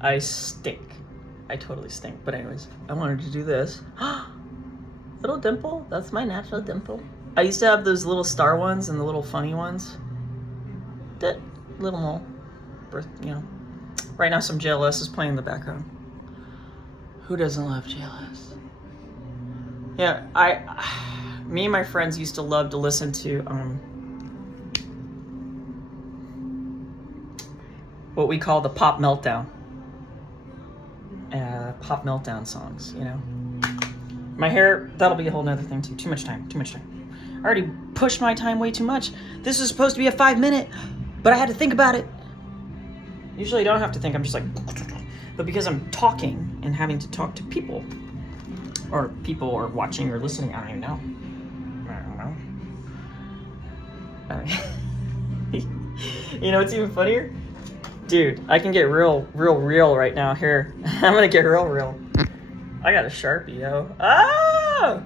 I stink. I totally stink. But anyways, I wanted to do this. Little dimple. That's my natural dimple. I used to have those little star ones and the little funny ones. That little mole. You know. Right now some JLS is playing in the background. Who doesn't love JLS? Yeah, me and my friends used to love to listen to what we call the pop meltdown. Pop meltdown songs, you know. My hair, that'll be a whole nother thing too. Too much time. I already pushed my time way too much. This is supposed to be a 5-minute, but I had to think about it. Usually I don't have to think, I'm just like, but because I'm talking and having to talk to people, or people are watching or listening, I don't even know. You know what's even funnier? Dude, I can get real right now. Here, I'm gonna get real. I got a Sharpie, yo. Ah!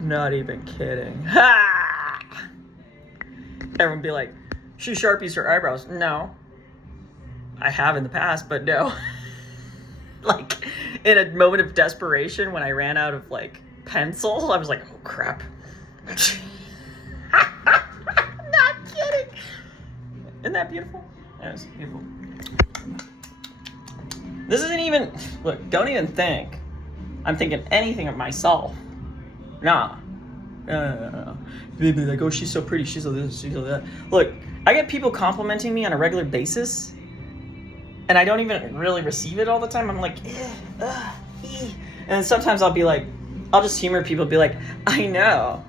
Not even kidding. Ha! Everyone be like, she Sharpies her eyebrows. No. I have in the past, but no. Like, in a moment of desperation when I ran out of, like, pencil, I was like, oh, crap. Not kidding. Isn't that beautiful? That was beautiful. This isn't even, look, don't even think I'm thinking anything of myself. Nah. No. They'd be like, oh, she's so pretty, she's all this, she's all that. Look, I get people complimenting me on a regular basis, and I don't even really receive it all the time. I'm like, and then sometimes I'll be like, I'll just humor people, be like, I know.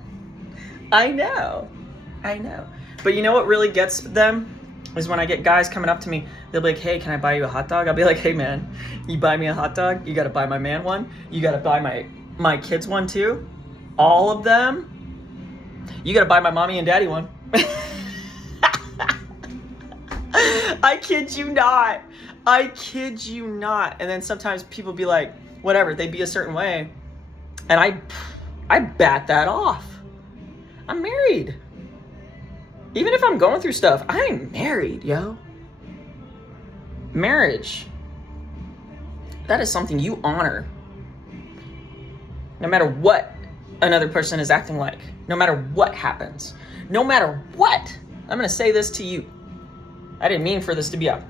But you know what really gets them? Is when I get guys coming up to me, they'll be like, hey, can I buy you a hot dog? I'll be like, hey man, you buy me a hot dog, you gotta buy my man one, you gotta buy my kids one too. All of them. You gotta buy my mommy and daddy one. I kid you not. And then sometimes people be like, whatever, they be a certain way. And I bat that off. I'm married. Even if I'm going through stuff, I'm married, yo. Marriage. That is something you honor. No matter what another person is acting like. No matter what happens. No matter what. I'm going to say this to you. I didn't mean for this to be up.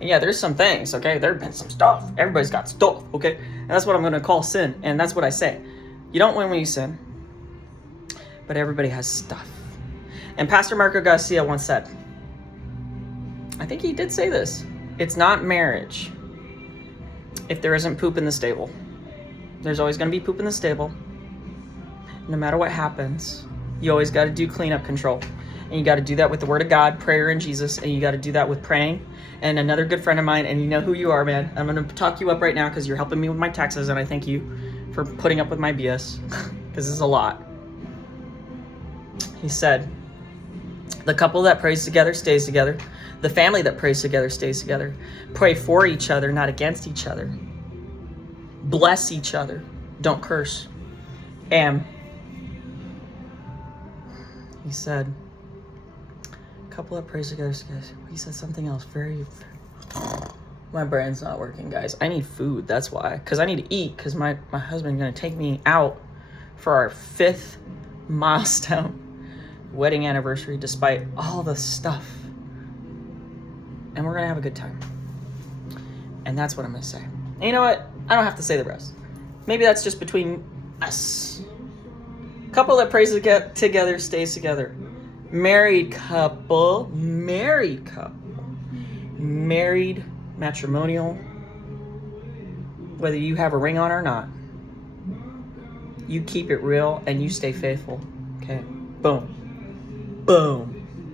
And yeah, there's some things, okay? There have been some stuff. Everybody's got stuff, okay? And that's what I'm going to call sin. And that's what I say. You don't win when you sin. But everybody has stuff. And Pastor Marco Garcia once said, I think he did say this, it's not marriage if there isn't poop in the stable. There's always going to be poop in the stable. No matter what happens, you always got to do cleanup control. And you got to do that with the Word of God, prayer, and Jesus. And you got to do that with praying. And another good friend of mine, and you know who you are, man. I'm going to talk you up right now because you're helping me with my taxes. And I thank you for putting up with my BS because this is a lot. He said, the couple that prays together stays together. The family that prays together stays together. Pray for each other, not against each other. Bless each other. Don't curse. And he said, couple that prays together. He said something else very. My brain's not working, guys. I need food. That's why. Because I need to eat. Because my husband's going to take me out for our 5th milestone wedding anniversary, despite all the stuff. And we're going to have a good time. And that's what I'm going to say. And you know what? I don't have to say the rest. Maybe that's just between us. Couple that prays together stays together. Married couple, married matrimonial, whether you have a ring on or not, you keep it real and you stay faithful. Okay, boom,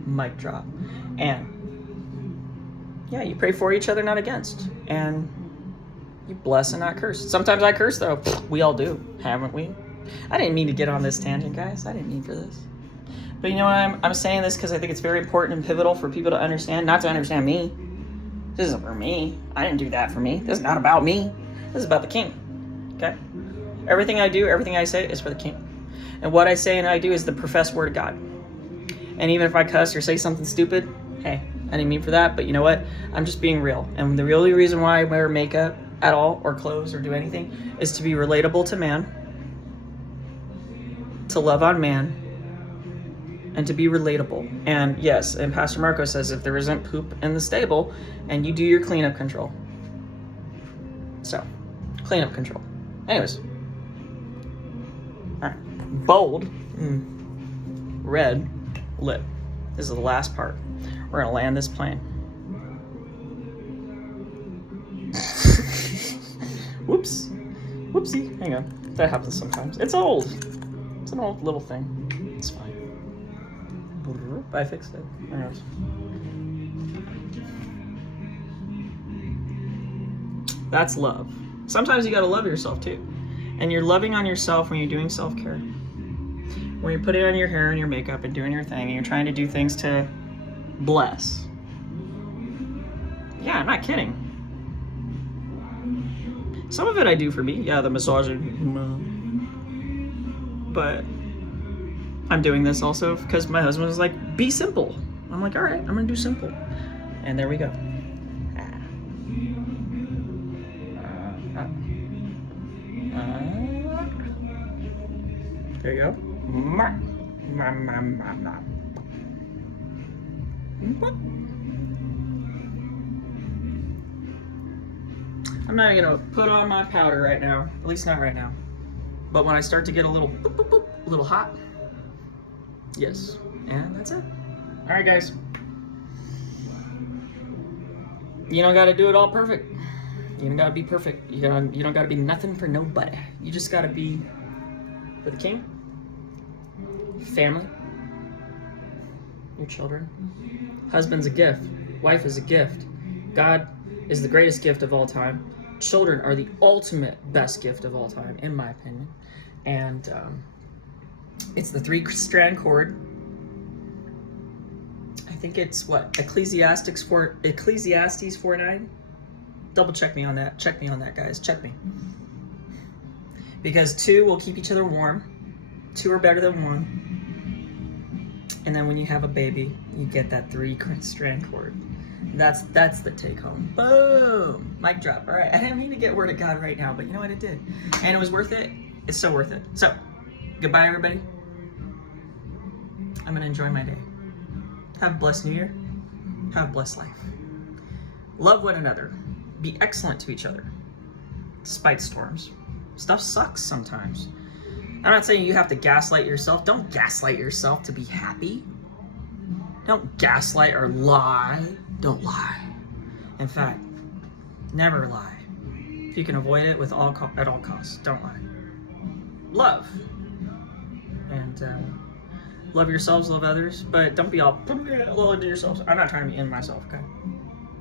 mic drop. And yeah, you pray for each other, not against, and you bless and not curse. Sometimes I curse though. We all do, haven't we? I didn't mean to get on this tangent, guys. I didn't mean for this. But you know what? I'm saying this because I think it's very important and pivotal for people to understand, not to understand me. This isn't for me. I didn't do that for me. This is not about me. This is about the King. Okay? Everything I do, everything I say is for the King. And what I say and I do is the professed word of God. And even if I cuss or say something stupid, hey, I didn't mean for that, but you know what? I'm just being real. And the only reason why I wear makeup at all, or clothes, or do anything, is to be relatable to man, to love on man, and to be relatable. And yes, and Pastor Marco says if there isn't poop in the stable, and you do your cleanup control. So, cleanup control. Anyways. All right. Bold. Red. Lit. This is the last part. We're going to land this plane. Whoops. Whoopsie. Hang on. That happens sometimes. It's old. It's an old little thing. It's fine. I fixed it. Anyways. That's love. Sometimes you gotta love yourself too. And you're loving on yourself when you're doing self-care. When you're putting on your hair and your makeup and doing your thing, and you're trying to do things to bless. Yeah, I'm not kidding. Some of it I do for me. Yeah, the massaging. But I'm doing this also because my husband was like, be simple. I'm like, all right, I'm gonna do simple. And there we go. There you go. I'm not gonna put on my powder right now, at least not right now. But when I start to get a little boop, boop, boop, a little hot, yes, and that's it. All right, guys. You don't gotta do it all perfect. You don't gotta be perfect. You don't gotta be nothing for nobody. You just gotta be for the king, family, your children. Husband's a gift. Wife is a gift. God is the greatest gift of all time. Children are the ultimate best gift of all time, in my opinion. And it's the 3-strand cord. I think it's what? Ecclesiastes 4:9. Double check me on that. Check me on that, guys. Check me. Because 2 will keep each other warm. 2 are better than 1. And then when you have a baby, you get that 3-strand cord. That's the take home. Boom! Mic drop. All right. I didn't mean to get word of God right now, but you know what? It did. And it was worth it. It's so worth it. So, goodbye, everybody. I'm going to enjoy my day. Have a blessed new year. Have a blessed life. Love one another. Be excellent to each other. Despite storms. Stuff sucks sometimes. I'm not saying you have to gaslight yourself. Don't gaslight yourself to be happy. Don't gaslight or lie. Don't lie. In fact, never lie. If you can avoid it at all costs, don't lie. Love. And love yourselves, love others, but don't be all low into yourselves. I'm not trying to be in myself, okay?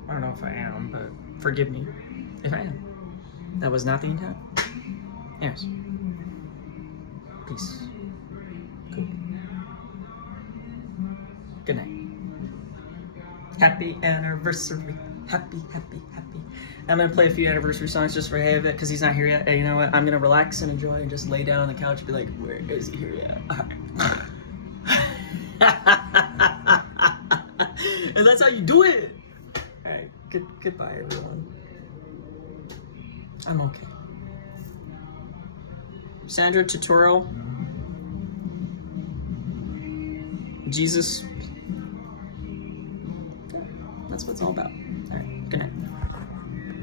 I don't know if I am, but forgive me if I am. That was not the intent. Yes. Peace. Cool. Good night. Happy anniversary. Happy. I'm going to play a few anniversary songs just for hay of it because he's not here yet. And you know what? I'm going to relax and enjoy and just lay down on the couch and be like, where is he here yet? And that's how you do it. All right. Goodbye, everyone. I'm okay. Sandra tutorial. Jesus. Yeah, that's what it's all about. All right. Good night.